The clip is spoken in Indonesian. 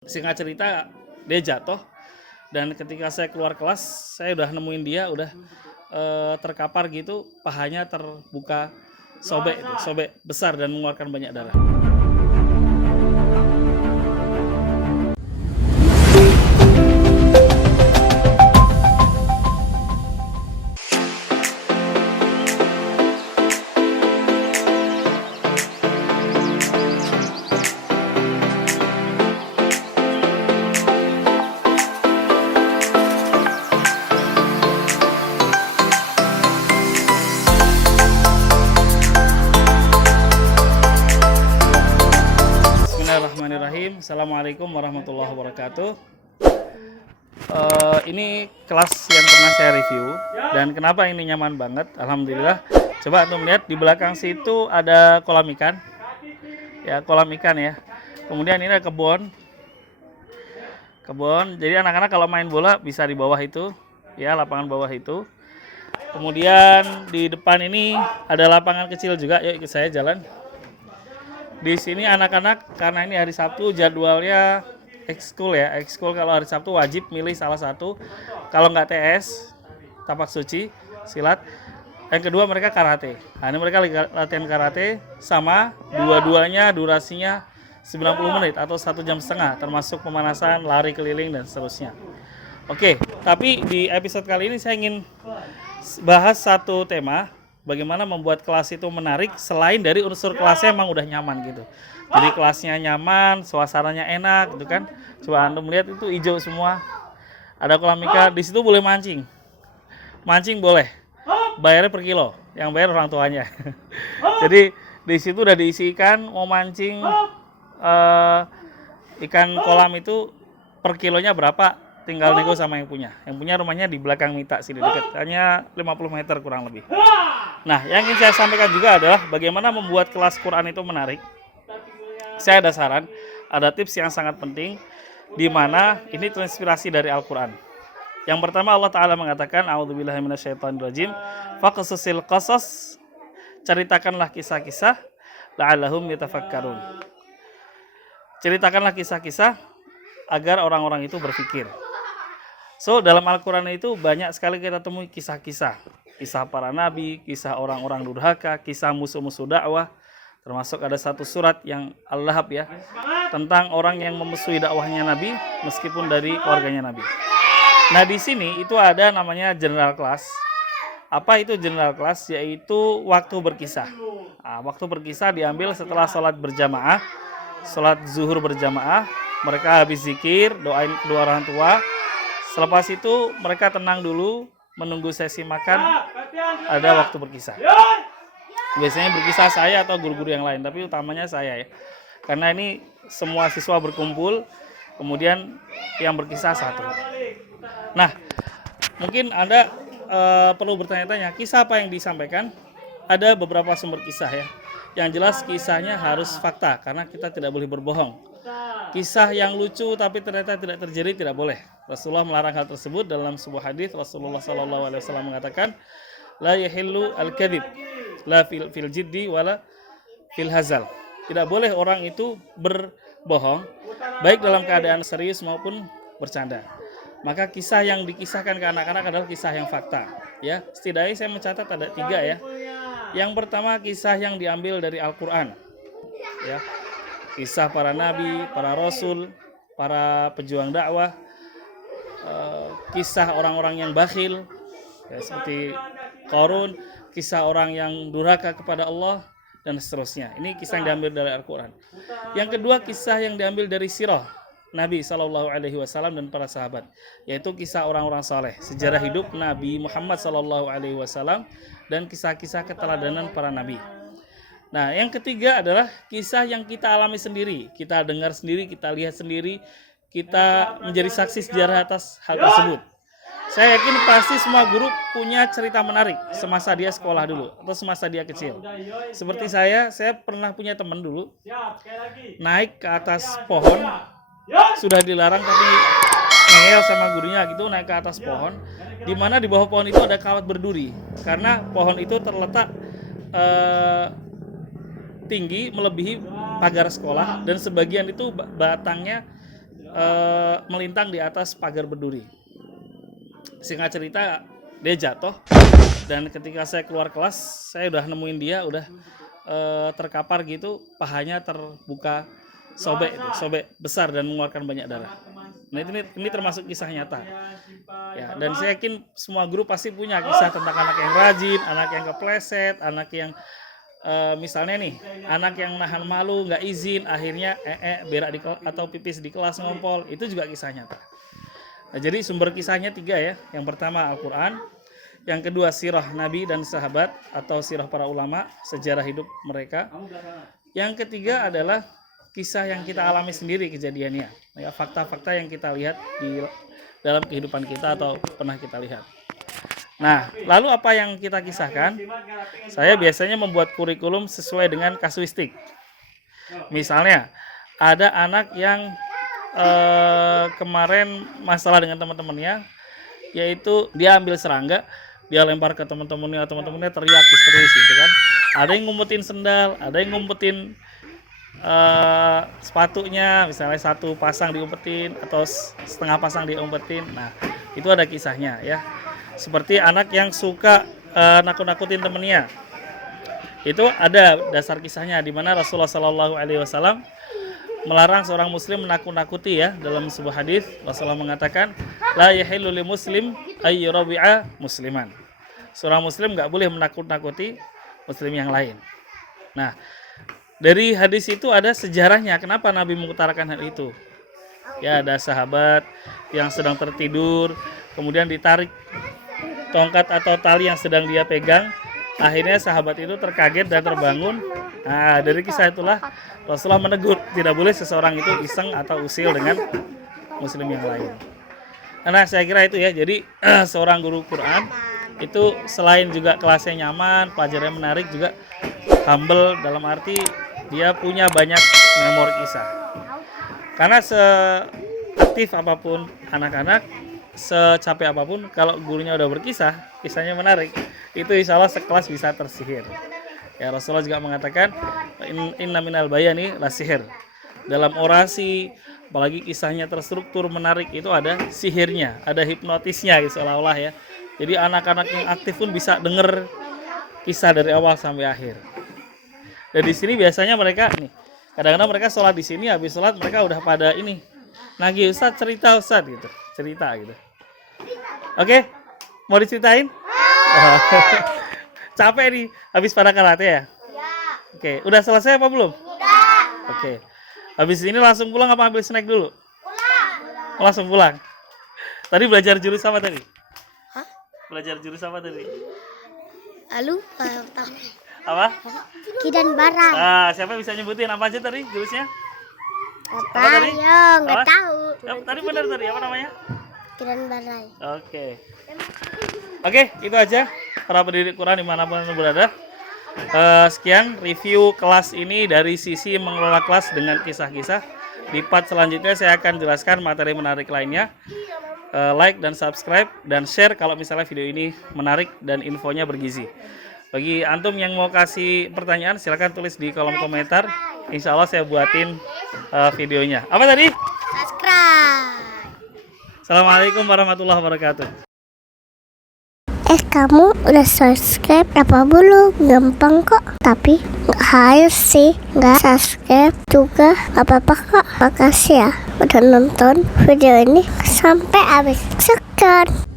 Singkat cerita, dia jatuh dan ketika saya keluar kelas, saya udah nemuin dia udah terkapar gitu, pahanya terbuka, sobek besar dan mengeluarkan banyak darah. Bismillahirrahmanirrahim. Assalamualaikum warahmatullahi wabarakatuh. Ini kelas yang pernah saya review dan kenapa ini nyaman banget, alhamdulillah. Coba untuk melihat di belakang situ ada kolam ikan, ya kolam ikan ya. Kemudian ini ada kebun. Jadi anak-anak kalau main bola bisa di bawah itu, ya lapangan bawah itu. Kemudian di depan ini ada lapangan kecil juga. Yuk ikut saya jalan. Di sini anak-anak karena ini hari Sabtu jadwalnya ekskul ya. Ekskul kalau hari Sabtu wajib milih salah satu. Kalau nggak TS, tapak suci, silat. Yang kedua mereka karate. Nah, ini mereka latihan karate sama dua-duanya durasinya 90 menit atau 1,5 jam termasuk pemanasan, lari keliling dan seterusnya. Oke, tapi di episode kali ini saya ingin bahas satu tema. Bagaimana membuat kelas itu menarik selain dari unsur kelasnya emang udah nyaman gitu. Jadi kelasnya nyaman, suasananya enak gitu kan. Coba Anda melihat itu hijau semua. Ada kolam ikan, di situ boleh mancing. Mancing boleh. Bayarnya per kilo, yang bayar orang tuanya. Jadi di situ udah diisi ikan, mau mancing ikan kolam itu per kilonya berapa? Tinggal nego sama yang punya. Yang punya rumahnya di belakang Mita sini dekat. Hanya 50 meter kurang lebih. Nah, yang ingin saya sampaikan juga adalah bagaimana membuat kelas Quran itu menarik. Saya ada saran, ada tips yang sangat penting di mana ini terinspirasi dari Al-Qur'an. Yang pertama Allah Ta'ala mengatakan, A'udzubillahi minasyaitonirrajim, faqsusil qasas, ceritakanlah kisah-kisah la'allahum yatafakkarun. Ceritakanlah kisah-kisah agar orang-orang itu berpikir. So, dalam Al-Quran itu banyak sekali kita temui kisah-kisah. Kisah para nabi, kisah orang-orang durhaka, kisah musuh-musuh dakwah. Termasuk ada satu surat yang Al-Lahab ya, tentang orang yang memusuhi dakwahnya Nabi meskipun dari keluarganya Nabi. Nah, di sini itu ada namanya general class. Apa itu general class? Yaitu waktu berkisah. Nah, waktu berkisah diambil setelah sholat berjamaah, sholat zuhur berjamaah. Mereka habis zikir, doain kedua orang tua. Selepas itu mereka tenang dulu, menunggu sesi makan, ada waktu berkisah. Biasanya berkisah saya atau guru-guru yang lain, tapi utamanya saya ya. Karena ini semua siswa berkumpul, kemudian yang berkisah satu. Nah, mungkin Anda perlu bertanya-tanya, kisah apa yang disampaikan? Ada beberapa sumber kisah ya. Yang jelas kisahnya harus fakta, karena kita tidak boleh berbohong. Kisah yang lucu tapi ternyata tidak terjadi tidak boleh. Rasulullah melarang hal tersebut dalam sebuah hadis. Rasulullah SAW mengatakan, la yahillu al-kadhib, la fil jiddi wala fil hazal. Tidak boleh orang itu berbohong, baik dalam keadaan serius maupun bercanda. Maka kisah yang dikisahkan ke anak-anak adalah kisah yang fakta. Ya, setidaknya saya mencatat ada 3 ya. Yang pertama kisah yang diambil dari Al-Quran. Ya. Kisah para nabi, para rasul, para pejuang dakwah, kisah orang-orang yang bakhil, ya, seperti Qarun, kisah orang yang durhaka kepada Allah, dan seterusnya. Ini kisah yang diambil dari Al-Quran. Yang kedua, kisah yang diambil dari sirah Nabi SAW dan para sahabat, yaitu kisah orang-orang saleh, sejarah hidup Nabi Muhammad SAW, dan kisah-kisah keteladanan para nabi. Nah, yang ketiga adalah kisah yang kita alami sendiri, kita dengar sendiri, kita lihat sendiri, kita menjadi saksi sejarah atas hal tersebut. Saya yakin pasti semua guru punya cerita menarik semasa dia sekolah dulu atau semasa dia kecil. Seperti saya pernah punya teman dulu naik ke atas pohon, sudah dilarang tapi ngeyel sama gurunya gitu, naik ke atas pohon, di mana di bawah pohon itu ada kawat berduri karena pohon itu terletak tinggi melebihi pagar sekolah dan sebagian itu batangnya melintang di atas pagar berduri. Singkat cerita, dia jatuh, dan ketika saya keluar kelas, saya udah nemuin dia, udah terkapar gitu, pahanya terbuka, sobek besar dan mengeluarkan banyak darah. Nah ini termasuk kisah nyata. Ya, dan saya yakin semua guru pasti punya kisah tentang anak yang rajin, anak yang kepleset, anak yang misalnya nih, anak yang nahan malu, nggak izin, akhirnya berak atau pipis di kelas ngompol, itu juga kisah nyata. Nah, jadi sumber kisahnya 3 ya. Yang pertama Al-Quran, yang kedua sirah Nabi dan sahabat atau sirah para ulama, sejarah hidup mereka. Yang ketiga adalah kisah yang kita alami sendiri kejadiannya, ya, fakta-fakta yang kita lihat di dalam kehidupan kita atau pernah kita lihat. Nah, lalu apa yang kita kisahkan? Saya biasanya membuat kurikulum sesuai dengan kasuistik. Misalnya, ada anak yang kemarin masalah dengan teman-temannya, yaitu dia ambil serangga, dia lempar ke teman-temannya teriak histeris gitu kan. Ada yang ngumpetin sendal, ada yang ngumpetin sepatunya, misalnya 1 pasang diumpetin atau setengah pasang diumpetin. Nah, itu ada kisahnya ya. Seperti anak yang suka nakut-nakutin temennya, itu ada dasar kisahnya, di mana Rasulullah SAW melarang seorang muslim menakut-nakuti ya. Dalam sebuah hadis Rasulullah mengatakan, la yahillu li muslim ay yurabi'a musliman. Seorang muslim nggak boleh menakut-nakuti muslim yang lain. Nah, dari hadis itu ada sejarahnya kenapa Nabi mengutarakan hal itu. Ya, ada sahabat yang sedang tertidur, kemudian ditarik tongkat atau tali yang sedang dia pegang. Akhirnya sahabat itu terkaget dan terbangun. Nah, dari kisah itulah Rasulullah menegur, tidak boleh seseorang itu iseng atau usil dengan muslim yang lain. Nah, saya kira itu ya. Jadi seorang guru Quran itu selain juga kelasnya nyaman, pelajarannya menarik, juga humble dalam arti dia punya banyak memori kisah. Karena seaktif apapun anak-anak, secapek apapun, kalau gurunya udah berkisah, kisahnya menarik, itu insya Allah sekelas bisa tersihir. Ya, Rasulullah juga mengatakan, inna minal bayani la sihir. Dalam orasi, apalagi kisahnya terstruktur menarik, itu ada sihirnya, ada hipnotisnya gitu, seolah-olah ya. Jadi anak-anak yang aktif pun bisa dengar kisah dari awal sampai akhir. Dan di sini biasanya mereka nih, kadang-kadang mereka sholat di sini, habis sholat mereka udah pada ini, nagih Ustadz, cerita Ustadz gitu, cerita gitu. Oke, mau diceritain? Capek nih, habis pada karate ya? Oke, udah selesai apa belum? Udah. Oke, habis ini langsung pulang apa ambil snack dulu? Pulang. Langsung pulang. Tadi belajar jurus apa tadi? Hah? Belajar jurus apa tadi? Lupa. Apa? Ki dan Barai. Ah, siapa bisa nyebutin apa aja tadi jurusnya? Apa tadi? Yo, nggak tahu. Tadi benar tadi, apa namanya? Ki dan Barai. Oke, itu aja para pendidik Quran dimanapun Anda berada. Sekian review kelas ini dari sisi mengelola kelas dengan kisah-kisah. Di part selanjutnya saya akan jelaskan materi menarik lainnya. Like dan subscribe dan share kalau misalnya video ini menarik dan infonya bergizi. Bagi antum yang mau kasih pertanyaan, silakan tulis di kolom komentar. Insya Allah saya buatin videonya. Apa tadi? Subscribe. Assalamualaikum warahmatullahi wabarakatuh. Kamu udah subscribe apa belum? Gampang kok. Tapi nggak harus sih. Nggak subscribe juga nggak apa-apa kok. Makasih ya udah nonton video ini sampai habis. Sekian.